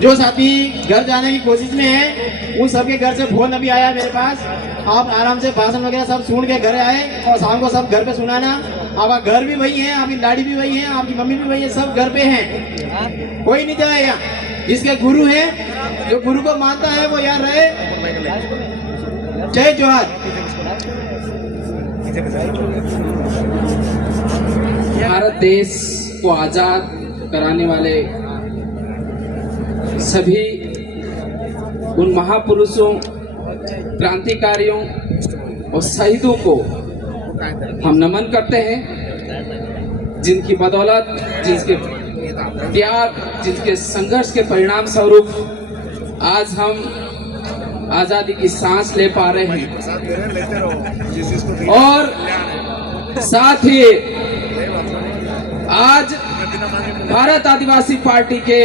जो साथी घर जाने की कोशिश में है उन सबके घर से फोन अभी आया मेरे पास। आप आराम से भाषण वगैरह सब सुन के घर आए और शाम को सब घर पे सुनाना। आपका घर भी वही है, आपकी लाड़ी भी वही है, आपकी मम्मी भी वही है, सब घर पे हैं, कोई नहीं जाएगा। जिसके गुरु है, जो गुरु को मानता है वो यार रहे। जय जोहार। भारत देश को आजाद कराने वाले सभी उन महापुरुषों, क्रांतिकारियों और शहीदों को हम नमन करते हैं, जिनकी बदौलत, जिनके त्याग, जिनके संघर्ष के परिणाम स्वरूप आज हम आजादी की सांस ले पा रहे हैं। और साथ ही आज भारत आदिवासी पार्टी के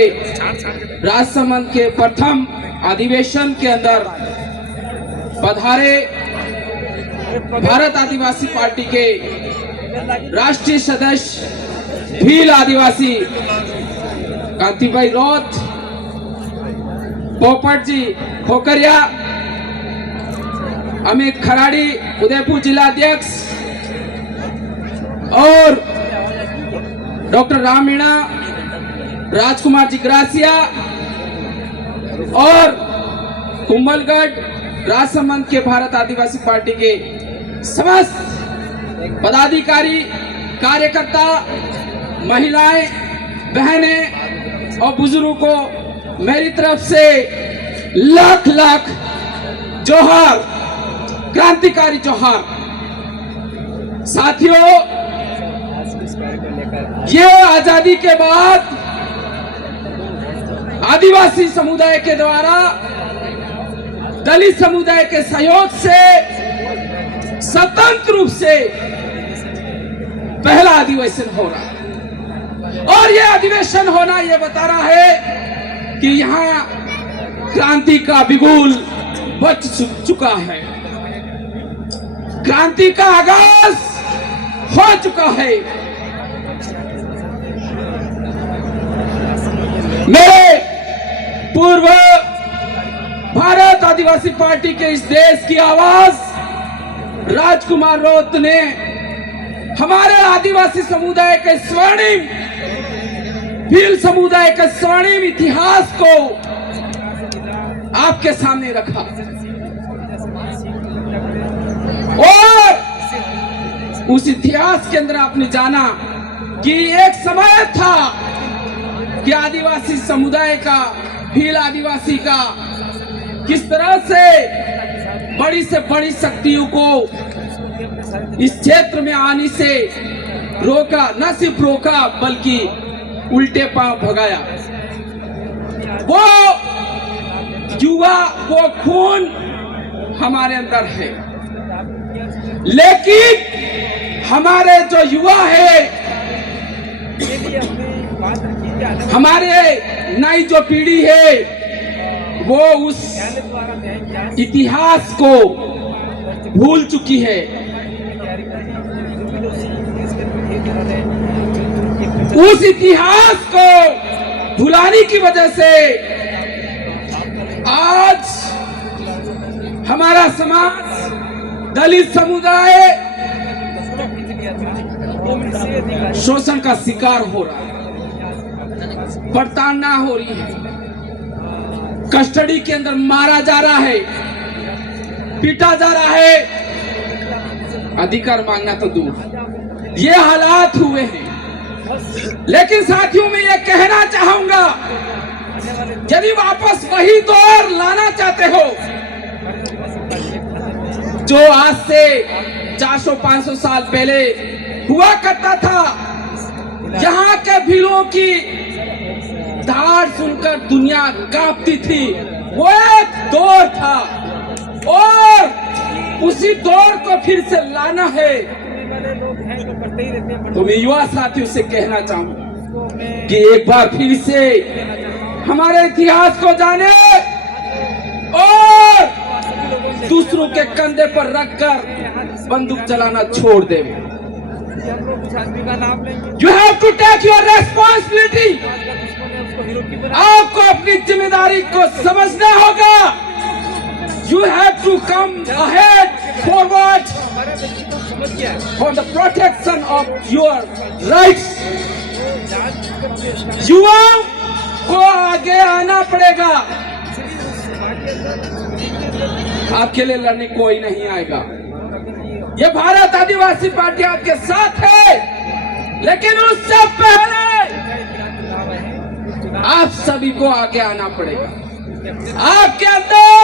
राजसमंद के प्रथम अधिवेशन के अंदर पधारे भारत आदिवासी पार्टी के राष्ट्रीय सदस्य भील आदिवासी कांतिभाई राउत, पोपट जी खोकरिया, अमित खराड़ी उदयपुर जिला अध्यक्ष और डॉक्टर राम मीणा, राजकुमार जी ग्रासिया और कुंभलगढ़ राजसमंद के भारत आदिवासी पार्टी के समस्त पदाधिकारी, कार्यकर्ता, महिलाएं, बहनें और बुजुर्गों को मेरी तरफ से लाख लाख जोहार, क्रांतिकारी जोहार। साथियों, ये आजादी के बाद आदिवासी समुदाय के द्वारा दलित समुदाय के सहयोग से स्वतंत्र रूप से पहला अधिवेशन हो रहा है। और यह अधिवेशन होना यह बता रहा है कि यहाँ क्रांति का बिगुल बज चुका है, क्रांति का आगाज हो चुका है। मेरे पूर्व भारत आदिवासी पार्टी के इस देश की आवाज राजकुमार राउत ने हमारे आदिवासी समुदाय के स्वर्णिम, भील समुदाय के स्वर्णिम इतिहास को आपके सामने रखा और उस इतिहास के अंदर आपने जाना कि एक समय था कि आदिवासी समुदाय का, भील आदिवासी का किस तरह से बड़ी शक्तियों को इस क्षेत्र में आने से रोका, न सिर्फ रोका बल्कि उल्टे पांव भगाया। वो युवा, वो खून हमारे अंदर है, लेकिन हमारे जो युवा है, हमारे नई जो पीढ़ी है, वो उस इतिहास को भूल चुकी है। उस इतिहास को भुलाने की वजह से आज हमारा समाज, दलित समुदाय शोषण का शिकार हो रहा है, प्रताड़ना हो रही है, कस्टडी के अंदर मारा जा रहा है, पीटा जा रहा है, अधिकार मांगना तो दूर। ये हालात हुए हैं। लेकिन साथियों, मैं ये कहना चाहूंगा, यदि वापस वही दौर लाना चाहते हो जो आज से 400-500 साल पहले हुआ करता था, यहाँ के भीलों की धार सुनकर दुनिया कांपती थी, वो एक दौर था और उसी दौर को फिर से लाना है। तो मैं युवा साथियों से कहना चाहूं कि एक बार फिर से हमारे इतिहास को जाने और दूसरों के कंधे पर रखकर बंदूक चलाना छोड़ दे। You have to take your responsibility. आपको अपनी जिम्मेदारी को समझना होगा। You have to come ahead forward for the protection of your rights. युवाओं को आगे आना पड़ेगा। आपके लिए लड़ने कोई नहीं आएगा। ये भारत आदिवासी पार्टी आपके साथ है, लेकिन उससे पहले आप सभी को आगे आना पड़ेगा। आपके अंदर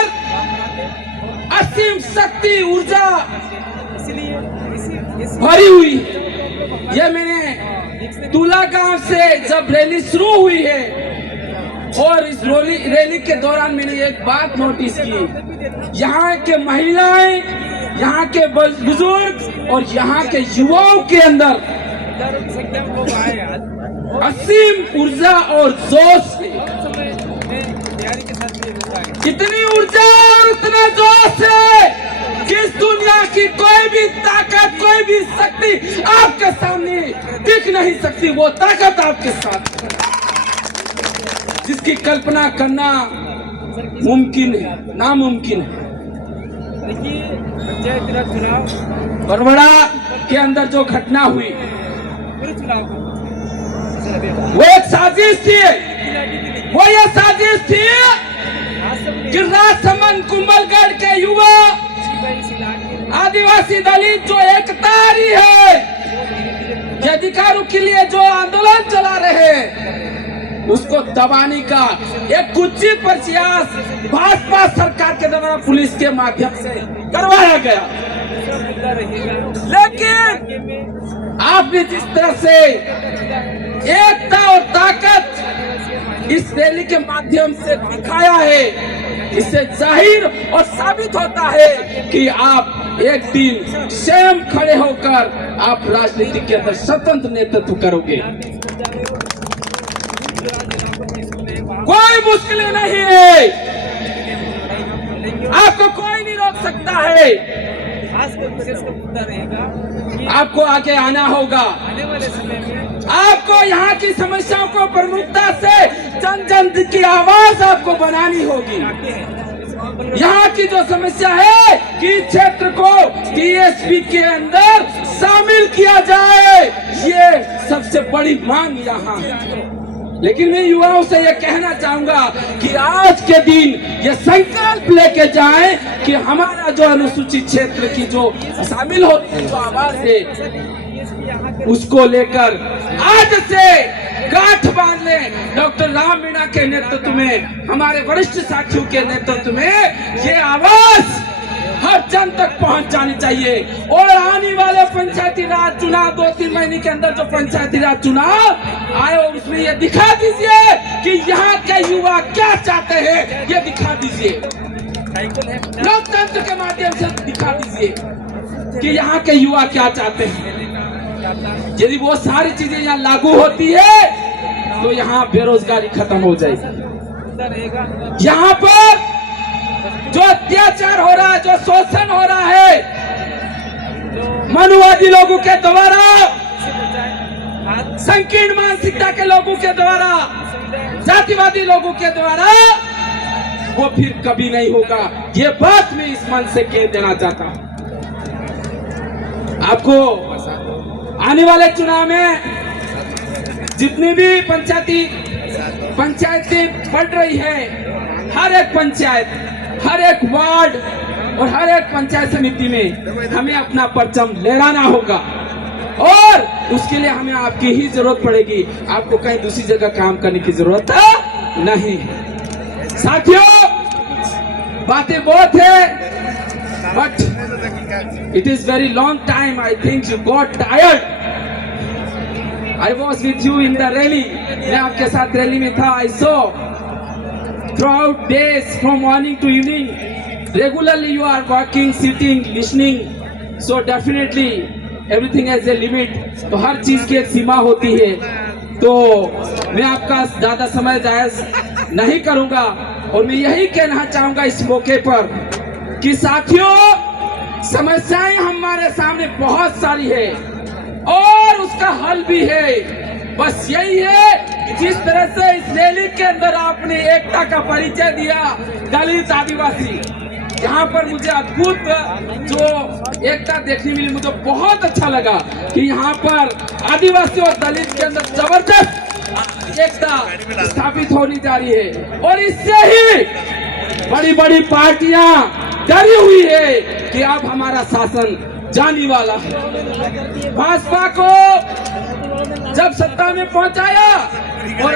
असीम शक्ति, ऊर्जा भरी हुई है। ये मैंने तुला गांव से जब रैली शुरू हुई है और इस रैली के दौरान मैंने एक बात नोटिस की, यहाँ के महिलाएं, यहाँ के बुजुर्ग और यहाँ के युवाओं के अंदर असीम ऊर्जा और जोश है। इतनी ऊर्जा और इतना जोश है कि इस दुनिया की कोई भी ताकत, कोई भी शक्ति आपके सामने दिख नहीं सकती। वो ताकत आपके साथ है जिसकी कल्पना करना मुमकिन है, नामुमकिन है। देखिए, पंचायती राज चुनाव बरबड़ा के अंदर जो घटना हुई पूरे चुनाव को वो एक साजिश थी। वो ये साजिश थी कि राजसमंद कुंभलगढ़ के युवा, आदिवासी दलित जो एकता आ रही है, ये अधिकारों के लिए जो आंदोलन चला रहे हैं, उसको दबाने का एक कुचित प्रयास भाजपा सरकार के द्वारा पुलिस के माध्यम से करवाया गया। लेकिन आपने जिस तरह से एकता और ताकत इस रैली के माध्यम से दिखाया है, इससे जाहिर और साबित होता है कि आप एक दिन स्वयं खड़े होकर आप राजनीति के अंदर स्वतंत्र नेतृत्व करोगे। कोई मुश्किल नहीं है, आपको कोई नहीं रोक सकता है। खासकर विशेष का मुद्दा रहेगा कि आपको आगे आना होगा। आने वाले समय में आपको यहाँ की समस्याओं को प्रमुखता से जन जन की आवाज आपको बनानी होगी। यहाँ की जो समस्या है कि क्षेत्र को टीएसपी के अंदर शामिल किया जाए, ये सबसे बड़ी मांग यहाँ है। लेकिन मैं युवाओं से ये कहना चाहूंगा कि आज के दिन ये संकल्प लेके जाएं कि हमारा जो अनुसूचित क्षेत्र की जो शामिल होती जो आवाज है, उसको लेकर आज से गांठ बांध लें। डॉक्टर राम मीणा के नेतृत्व में, हमारे वरिष्ठ साथियों के नेतृत्व में ये आवाज हर जन तक पहुंच जानी चाहिए। और आने वाले पंचायती राज चुनाव 2-3 महीने के अंदर जो पंचायती राज चुनाव आए, और उसमें ये दिखा दीजिए कि यहाँ के युवा क्या चाहते हैं, ये दिखा दीजिए। लोकतंत्र के माध्यम से दिखा दीजिए कि यहाँ के युवा क्या चाहते हैं। यदि वो सारी चीजें यहाँ लागू होती है तो यहाँ बेरोजगारी खत्म हो जाएगी। यहाँ पर जो अत्याचार हो रहा है, जो शोषण हो रहा है मनुवादी लोगों के द्वारा, संकीर्ण मानसिकता के लोगों के द्वारा, जातिवादी लोगों के द्वारा, वो फिर कभी नहीं होगा। ये बात मैं इस मन से कह देना चाहता हूं। आपको आने वाले चुनाव में जितनी भी पंचायतें बढ़ रही है, हर एक पंचायत, हर एक वार्ड और हर एक पंचायत समिति में हमें अपना परचम लहराना होगा। और उसके लिए हमें आपकी ही जरूरत पड़ेगी। आपको कहीं दूसरी जगह काम करने की जरूरत नहीं। साथियों, बातें बहुत है, but it is very long time. I think you got tired. I was with you in the rally. मैं आपके साथ रैली में था। I saw throughout days from morning to evening. Regularly you are working, sitting, listening. So definitely everything has a limit. तो हर चीज की एक सीमा होती है। तो मैं आपका ज्यादा समय जायज नहीं करूंगा और मैं यही कहना चाहूंगा इस मौके पर कि साथियों, समस्याएं हमारे सामने बहुत सारी है। और उसका हल भी है। बस यही है कि जिस तरह से इस रैली के अंदर आपने एकता का परिचय दिया, दलित आदिवासी, यहाँ पर मुझे अद्भुत जो एकता देखने मिली, मुझे बहुत अच्छा लगा कि यहाँ पर आदिवासी और दलित के अंदर जबरदस्त एकता स्थापित होने जा रही है। और इससे ही बड़ी बड़ी पार्टियां डरी हुई है कि अब हमारा शासन जाने वाला है। भाजपा को जब सत्ता में पहुंचाया और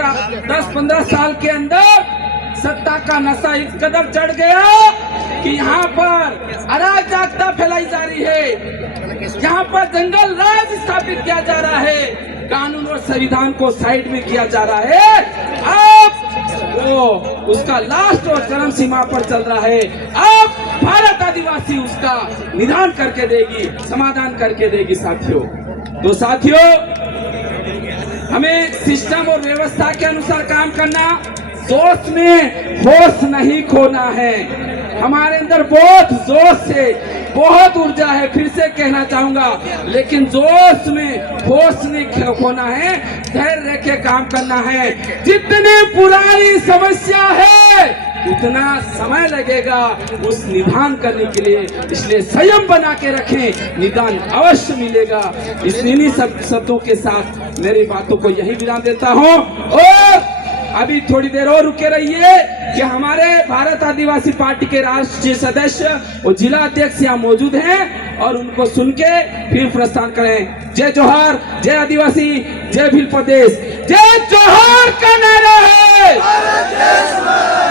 10-15 साल के अंदर सत्ता का नशा इस कदर चढ़ गया कि यहाँ पर अराजकता फैलाई जा रही है, यहाँ पर जंगल राज स्थापित किया जा रहा है, कानून और संविधान को साइड में किया जा रहा है। अब वो उसका लास्ट और चरम सीमा पर चल रहा है। अब भारत आदिवासी उसका निदान करके देगी, समाधान करके देगी साथियों। तो साथियों, हमें सिस्टम और व्यवस्था के अनुसार काम करना, जोश में होश नहीं खोना है। हमारे अंदर बहुत जोश से बहुत ऊर्जा है, फिर से कहना चाहूंगा, लेकिन जोश में होश नहीं खोना है, धैर्य रख के काम करना है। जितनी पुरानी समस्या है उतना समय लगेगा उस निदान करने के लिए, इसलिए संयम बना के रखें, निदान अवश्य मिलेगा। इन्हीं सब शब्दों के साथ मेरी बातों को यही विराम देता हूँ। और अभी थोड़ी देर और रुके रहिए कि हमारे भारत आदिवासी पार्टी के राष्ट्रीय सदस्य और जिला अध्यक्ष यहाँ मौजूद हैं और उनको सुन के फिर प्रस्थान करें। जय जोहार, जय आदिवासी, जय भील प्रदेश, जय जोहार का नारा है,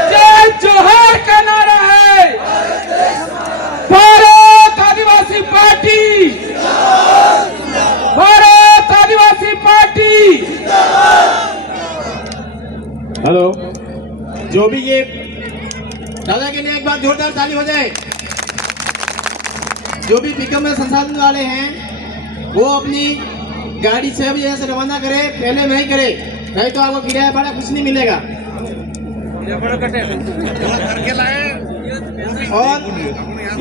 जय जोहार का नारा है। भारत आदिवासी पार्टी, भारत आदिवासी पार्टी। हेलो, जो भी ये दादा के लिए एक बार जोरदार ताली हो जाए। जो भी पिकअप में संसाधन वाले हैं वो अपनी गाड़ी 6 बजे से रवाना करे, पहले नहीं करे, नहीं तो आपको किराया भाड़ा कुछ नहीं मिलेगा। और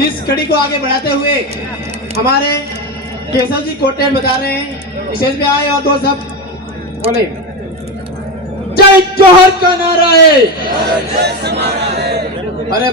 इस कड़ी को आगे बढ़ाते हुए हमारे केशव जी कोटेल बता रहे हैं, स्टेज पे आए और दो सब बोले जय जोहर का नारा है। अरे